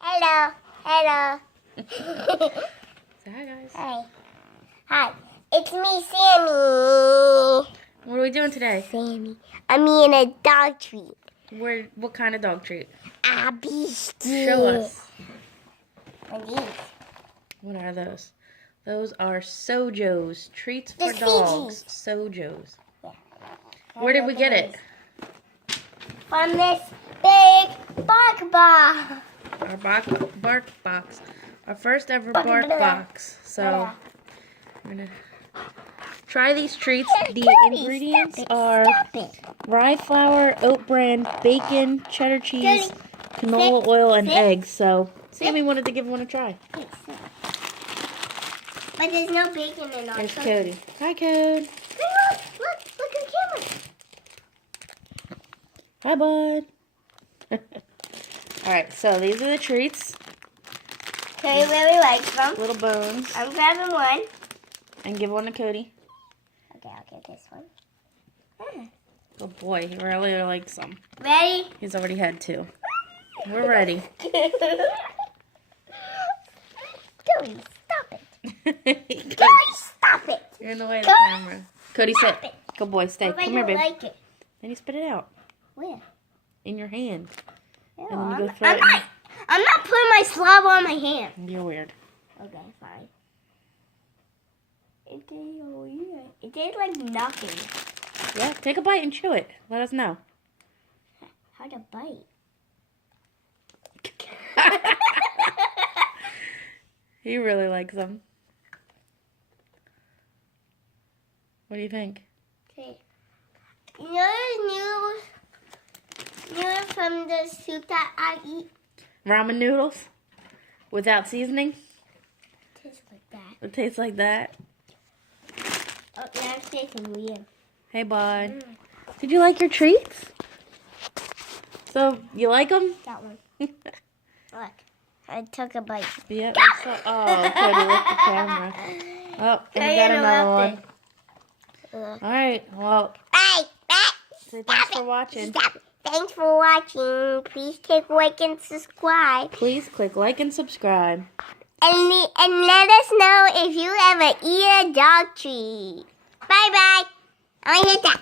Hello. Hello. Say hi, guys. Hi. Hi. It's me, Sammy. What are we doing today? Sammy. I'm eating a dog treat. What kind of dog treat? A beast. Show us. What are these? What are those? Those are Sojos. Treats for The dogs. Sojos. Yeah. Where did we get it? From this big bark box. Our bark box. Our first ever bark box. So, we're going to try these treats. The ingredients are rye flour, oat bran, bacon, cheddar cheese, canola oil, and eggs. So, Sammy wanted to give one a try. But there's no bacon in our There's cookie. Cody. Hi, Code. Look at the camera. Hi, bud. Alright, so these are the treats. Cody really likes them. Little bones. I'm grabbing one. And give one to Cody. Okay, I'll get this one. Oh boy, he really likes them. Ready? He's already had two. We're ready. Cody, stop it. Cody, Cody, stop it. you're in the way of the camera. Cody, sit. Stop it. Good boy, stay. What if I Come here, don't babe. like it? Then you spit it out. Where? In your hand. No, And then you go throw I'm it not. I'm not putting my slob on my hand. You're weird. Okay, fine. It tastes weird. It tastes like nothing. Yeah, take a bite and chew it. Let us know. How to bite? He really likes them. What do you think? Okay. You know the noodles from the soup that I eat? Ramen noodles? Without seasoning? Tastes like that. It tastes like that. Oh, now it's tasting weird. Hey, bud. Did you like your treats? So, you like them? That one. Look. I took a bite. Yep. Oh, Cody, look the camera. Oh, and we got another one. All right. Well, Hey! say thanks for watching. Stop. Thanks for watching. Please click like and subscribe. Please click like and subscribe. And let us know if you ever eat a dog treat. Bye-bye. I hit that.